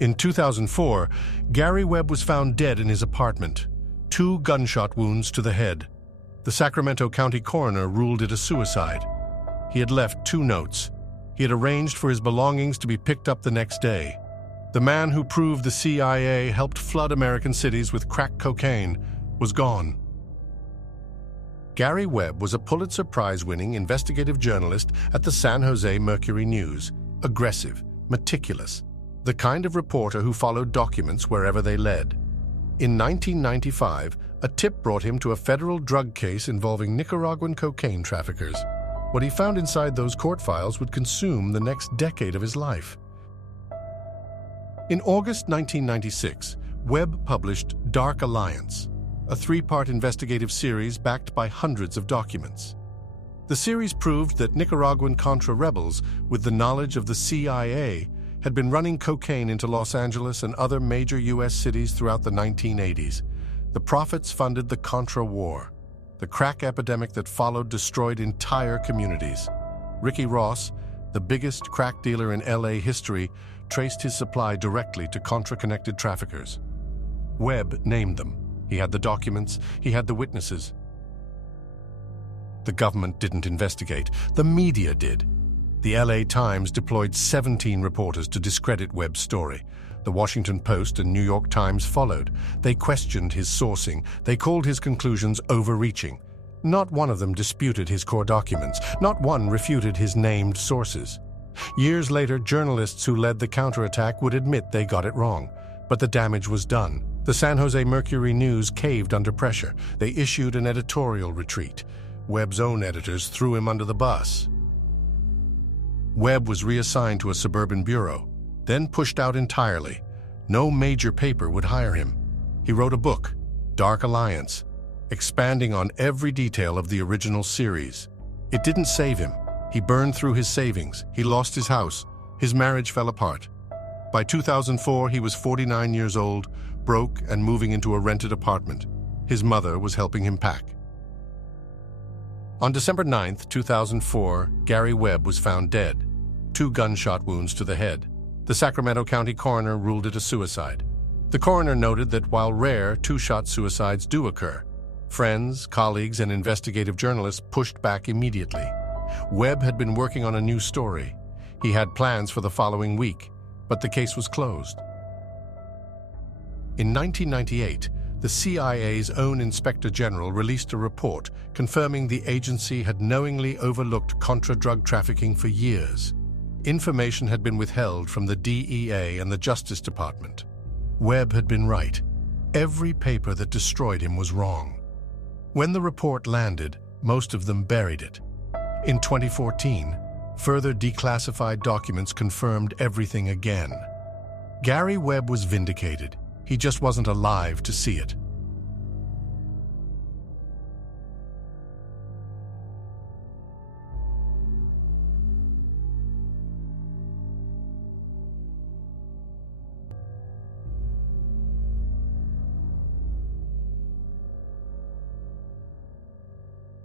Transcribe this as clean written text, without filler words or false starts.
In 2004, Gary Webb was found dead in his apartment, 2 gunshot wounds to the head. The Sacramento County coroner ruled it a suicide. He had left 2 notes. He had arranged for his belongings to be picked up the next day. The man who proved the CIA helped flood American cities with crack cocaine was gone. Gary Webb was a Pulitzer Prize-winning investigative journalist at the San Jose Mercury News, aggressive, meticulous, the kind of reporter who followed documents wherever they led. In 1995, a tip brought him to a federal drug case involving Nicaraguan cocaine traffickers. What he found inside those court files would consume the next decade of his life. In August 1996, Webb published Dark Alliance, a 3-part investigative series backed by hundreds of documents. The series proved that Nicaraguan Contra rebels, with the knowledge of the CIA, had been running cocaine into Los Angeles and other major U.S. cities throughout the 1980s. The profits funded the Contra War. The crack epidemic that followed destroyed entire communities. Ricky Ross, the biggest crack dealer in LA history, traced his supply directly to Contra-connected traffickers. Webb named them. He had the documents, he had the witnesses. The government didn't investigate. The media did. The LA Times deployed 17 reporters to discredit Webb's story. The Washington Post and New York Times followed. They questioned his sourcing. They called his conclusions overreaching. Not one of them disputed his core documents. Not one refuted his named sources. Years later, journalists who led the counterattack would admit they got it wrong. But the damage was done. The San Jose Mercury News caved under pressure. They issued an editorial retreat. Webb's own editors threw him under the bus. Webb was reassigned to a suburban bureau, then pushed out entirely. No major paper would hire him. He wrote a book, Dark Alliance, expanding on every detail of the original series. It didn't save him. He burned through his savings. He lost his house. His marriage fell apart. By 2004, he was 49 years old, broke and moving into a rented apartment. His mother was helping him pack. On December 9, 2004, Gary Webb was found dead, 2 gunshot wounds to the head. The Sacramento County coroner ruled it a suicide. The coroner noted that while rare, 2-shot suicides do occur. Friends, colleagues, and investigative journalists pushed back immediately. Webb had been working on a new story. He had plans for the following week, but the case was closed. In 1998, the CIA's own Inspector General released a report confirming the agency had knowingly overlooked Contra drug trafficking for years. Information had been withheld from the DEA and the Justice Department. Webb had been right. Every paper that destroyed him was wrong. When the report landed, most of them buried it. In 2014, further declassified documents confirmed everything again. Gary Webb was vindicated. He just wasn't alive to see it.